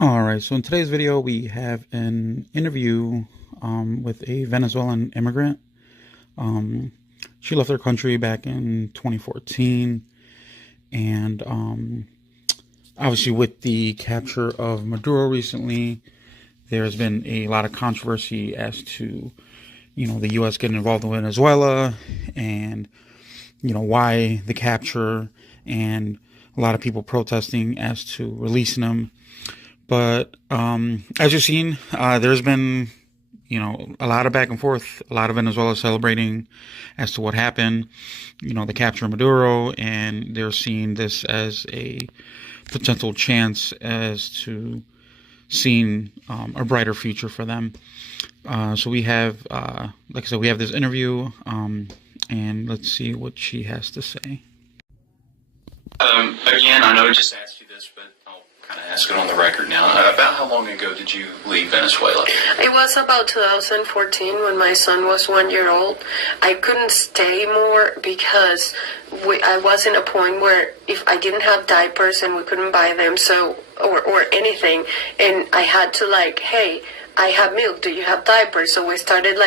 All right, so in today's video, we have an interview with a Venezuelan immigrant. Um, she left her country back in 2014, and obviously, with the capture of Maduro recently, there's been a lot of controversy as to, the U.S. getting involved in Venezuela and, why the capture, and a lot of people protesting as to releasing them. But as you've seen, there's been, a lot of back and forth, a lot of Venezuela celebrating as to what happened, the capture of Maduro, and they're seeing this as a potential chance as to seeing a brighter future for them. So we have, like I said, we have this interview, and let's see what she has to say. Again, I know I just asked you this, but I'll kind of ask it on the record now. About how long ago did you leave Venezuela? It was about 2014 when my son was 1 year old. I couldn't stay more because I was in a point where if I didn't have diapers and we couldn't buy them, or anything, and I had to hey, I have milk, do you have diapers? So we started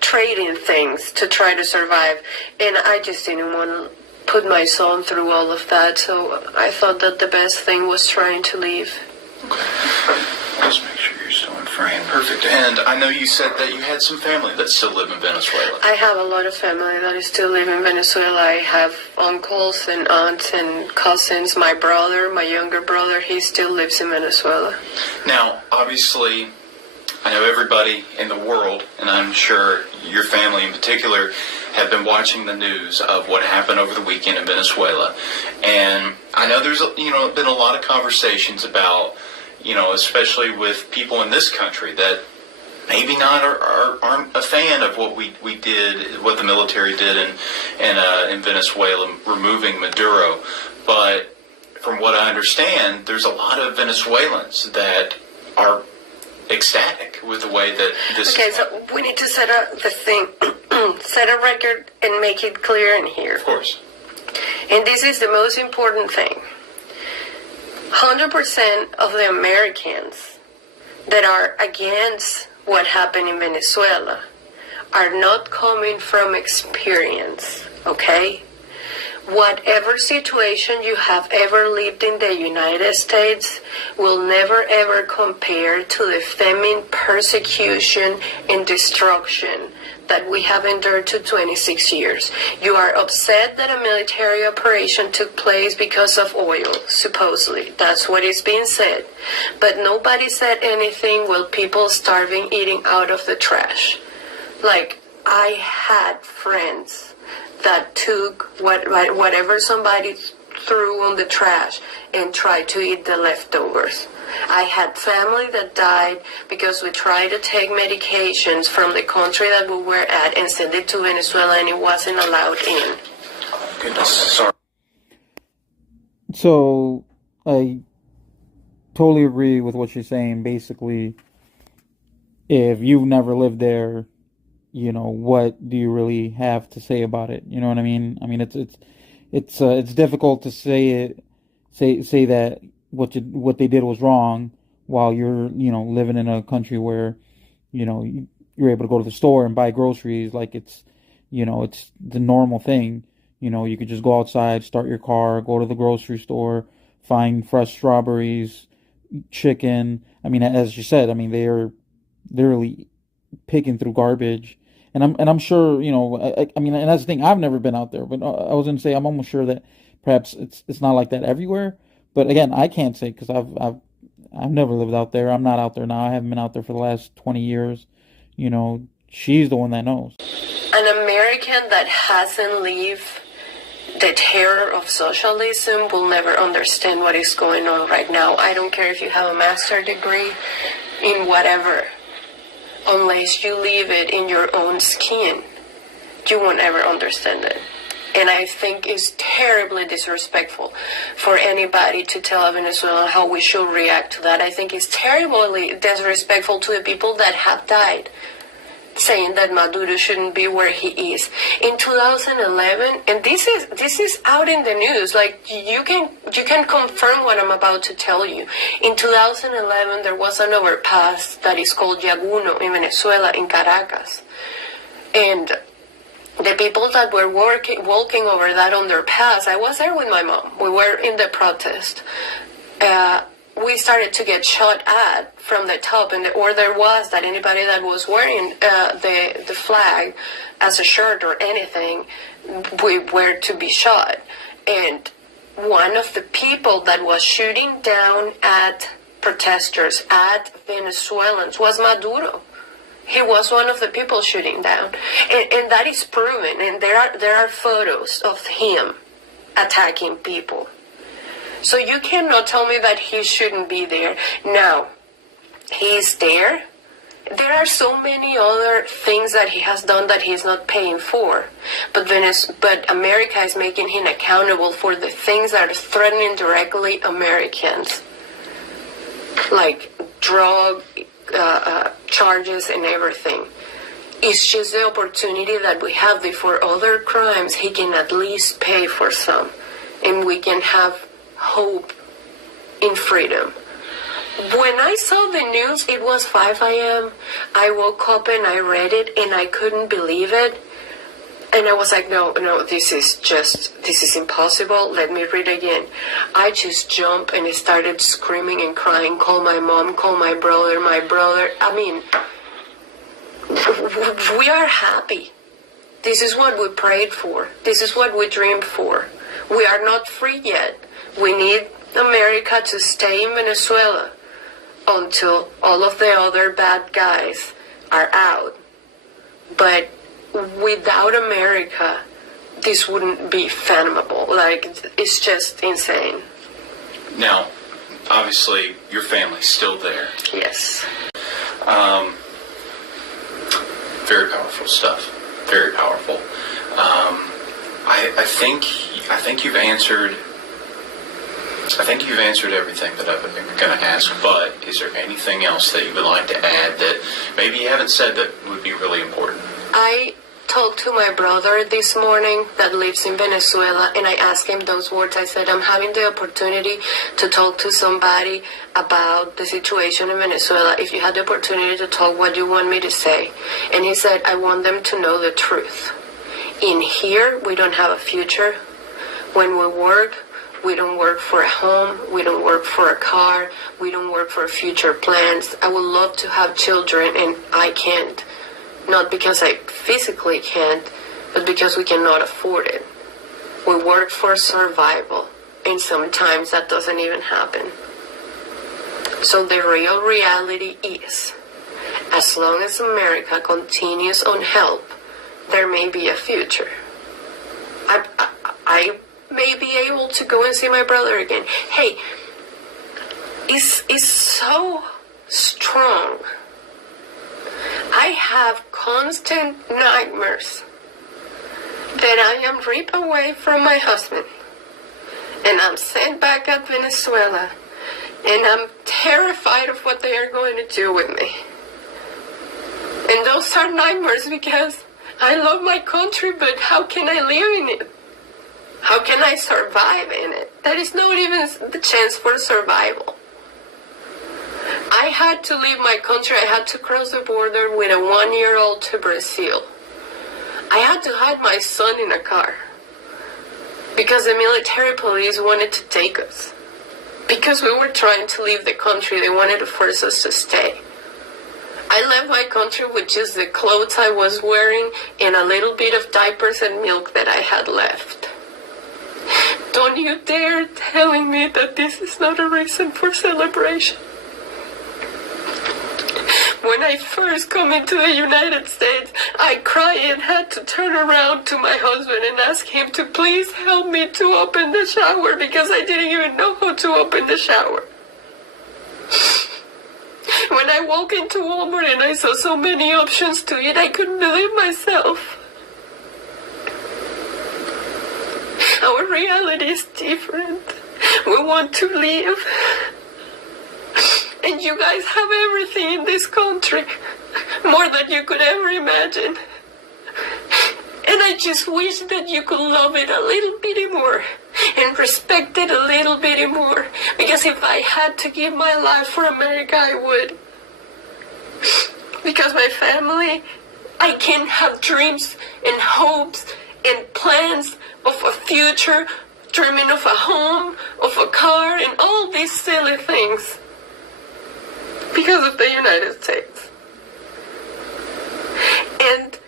trading things to try to survive, and I just didn't want to put my son through all of that, so I thought that the best thing was trying to leave. Okay. Just make sure you're still in frame. Perfect. And I know you said that you had some family that still live in Venezuela. I have a lot of family that is still live in Venezuela. I have uncles and aunts and cousins. My brother, my younger brother, he still lives in Venezuela. Now, obviously, I know everybody in the world, and I'm sure your family in particular, have been watching the news of what happened over the weekend in Venezuela. And I know there's been a lot of conversations about, especially with people in this country that maybe aren't a fan of what we did, what the military did in Venezuela, removing Maduro. But from what I understand, there's a lot of Venezuelans that are ecstatic with the way that this Okay, so we need to set a record and make it clear in here. Of course. And this is the most important thing. 100% of the Americans that are against what happened in Venezuela are not coming from experience, okay? Whatever situation you have ever lived in the United States will never ever compare to the famine, persecution, and destruction that we have endured to 26 years. You are upset that a military operation took place because of oil, supposedly. That's what is being said. But nobody said anything while people starving, eating out of the trash. I had friends that took whatever somebody threw on the trash and tried to eat the leftovers. I had family that died because we tried to take medications from the country that we were at and send it to Venezuela, and it wasn't allowed in. Goodness, sorry. So I totally agree with what you're saying. Basically, if you've never lived there, what do you really have to say about it? You know what I mean? I mean, it's difficult to say that what they did was wrong while you're living in a country where you're able to go to the store and buy groceries like it's the normal thing. You could just go outside, start your car, go to the grocery store, find fresh strawberries, chicken. I mean, as you said, I mean, they are literally picking through garbage. And I'm sure, I mean, and that's the thing. I've never been out there, but I was going to say I'm almost sure that perhaps it's not like that everywhere. But again, I can't say because I've never lived out there. I'm not out there now. I haven't been out there for the last 20 years. She's the one that knows. An American that hasn't lived the terror of socialism will never understand what is going on right now. I don't care if you have a master's degree in whatever. Unless you live it in your own skin, you won't ever understand it. And I think it's terribly disrespectful for anybody to tell Venezuela how we should react to that. I think it's terribly disrespectful to the people that have died. saying that Maduro shouldn't be where he is. In 2011, and this is out in the news, like you can confirm what I'm about to tell you. In 2011, there was an overpass that is called Yaguno in Venezuela, in Caracas. And the people that were walking over that underpass, I was there with my mom. We were in the protest. We started to get shot at from the top, and the order was that anybody that was wearing the flag as a shirt or anything, we were to be shot. And one of the people that was shooting down at protesters, at Venezuelans, was Maduro. He was one of the people shooting down, and that is proven. And there are photos of him attacking people. So you cannot tell me that he shouldn't be there. Now, he's there. There are so many other things that he has done that he's not paying for. But America is making him accountable for the things that are threatening directly Americans, like drug charges and everything. It's just the opportunity that we have before other crimes. He can at least pay for some, and we can have hope in freedom. When I saw the news, it was 5 a.m. I woke up and I read it and I couldn't believe it. And I was like, no, this is impossible. Let me read again. I just jumped and started screaming and crying. Call my mom, call my brother. I mean, we are happy. This is what we prayed for. This is what we dreamed for. We are not free yet. We need America to stay in Venezuela until all of the other bad guys are out. But without America, this wouldn't be fathomable. Like, it's just insane. Now, obviously, your family's still there. Yes. Very powerful stuff. Very powerful. I think you've answered. I think you've answered everything that I've been going to ask, but is there anything else that you would like to add that maybe you haven't said that would be really important? I talked to my brother this morning that lives in Venezuela, and I asked him those words. I said, I'm having the opportunity to talk to somebody about the situation in Venezuela. If you had the opportunity to talk, what do you want me to say? And he said, I want them to know the truth. In here, we don't have a future. When we work, we don't work for a home, we don't work for a car, we don't work for future plans. I would love to have children, and I can't. Not because I physically can't, but because we cannot afford it. We work for survival, and sometimes that doesn't even happen. So the real reality is, as long as America continues on help, there may be a future. I may be able to go and see my brother again. Hey, it's so strong. I have constant nightmares that I am ripped away from my husband, and I'm sent back at Venezuela, and I'm terrified of what they are going to do with me. And those are nightmares because I love my country, but how can I live in it? How can I survive in it? That is not even the chance for survival. I had to leave my country. I had to cross the border with a 1-year-old to Brazil. I had to hide my son in a car because the military police wanted to take us. Because we were trying to leave the country, they wanted to force us to stay. I left my country with just the clothes I was wearing and a little bit of diapers and milk that I had left. Don't you dare telling me that this is not a reason for celebration. When I first come into the United States, I cried and had to turn around to my husband and ask him to please help me to open the shower because I didn't even know how to open the shower. When I walked into Walmart and I saw so many options to eat, I couldn't believe myself. Our reality is different. We want to live. And you guys have everything in this country. more than you could ever imagine. And I just wish that you could love it a little bit more and respect it a little bit more. Because if I had to give my life for America, I would. Because my family, I can have dreams and hopes and plans of a future, dreaming of a home, of a car, and all these silly things. Because of the United States. And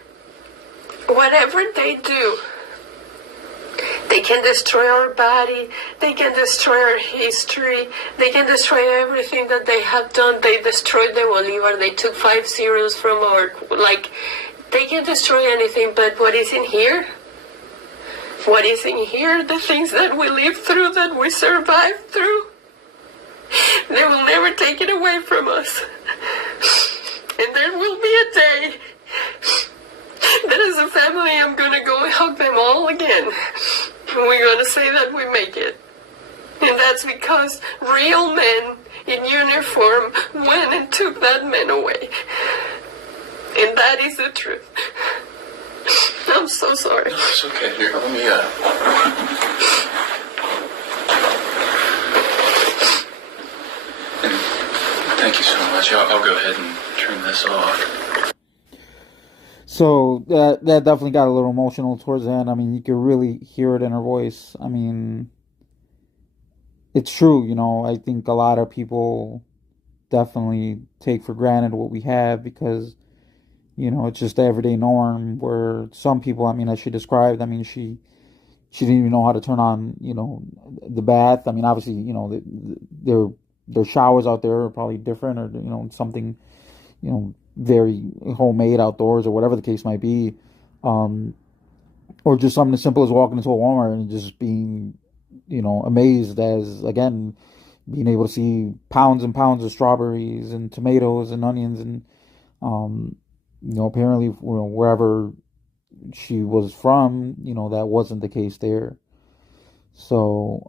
whatever they do, they can destroy our body, they can destroy our history, they can destroy everything that they have done. They destroyed the Bolivar, they took 5 zeros from our, they can destroy anything, but what is in here? What is in here? The things that we lived through, that we survived through, they will never take it away from us. And there will be a day that as a family I'm going to go and hug them all again. And we're going to say that we make it. And that's because real men in uniform went and took that man away. And that is the truth. I'm so sorry. No, it's okay. Here, let me, and thank you so much. I'll go ahead and turn this off. So that definitely got a little emotional towards the end. I mean, you could really hear it in her voice. I mean, it's true, you know. I think a lot of people definitely take for granted what we have because, you know, it's just the everyday norm where some people, I mean, as she described, I mean, she didn't even know how to turn on, you know, the bath. I mean, obviously, you know, their showers out there are probably different, or, you know, something, you know, very homemade outdoors or whatever the case might be, or just something as simple as walking into a Walmart and just being, you know, amazed as, again, being able to see pounds and pounds of strawberries and tomatoes and onions and, you know, apparently, you know, wherever she was from, you know, that wasn't the case there. So,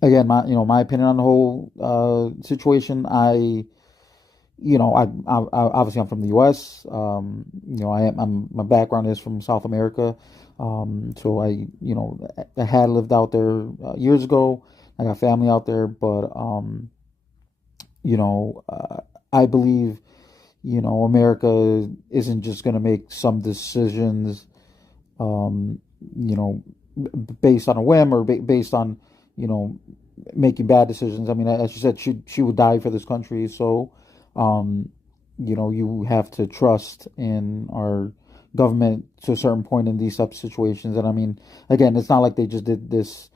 again, my opinion on the whole situation, you know, I obviously I'm from the U.S. You know, my background is from South America. So you know, I had lived out there years ago. I got family out there, but you know, I believe, you know, America isn't just going to make some decisions, you know, based on a whim or based on, you know, making bad decisions. I mean, as you said, she would die for this country, so. You know, you have to trust in our government to a certain point in these types of situations. And I mean, again, it's not like they just did this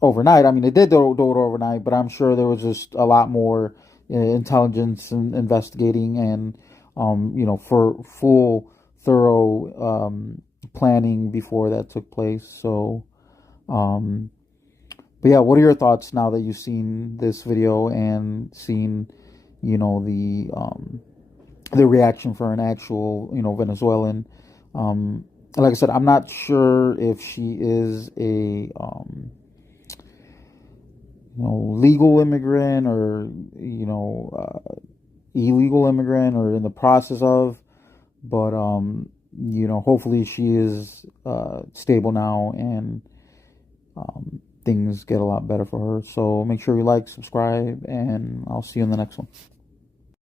overnight. I mean, they did do it overnight, but I'm sure there was just a lot more intelligence and investigating and, you know, for full, thorough planning before that took place. So, but yeah, what are your thoughts now that you've seen this video and seen, you know, the reaction for an actual, you know, Venezuelan? Like I said, I'm not sure if she is a, you know, legal immigrant or, you know, illegal immigrant or in the process of, but, you know, hopefully she is stable now and things get a lot better for her. So make sure you like, subscribe, and I'll see you in the next one.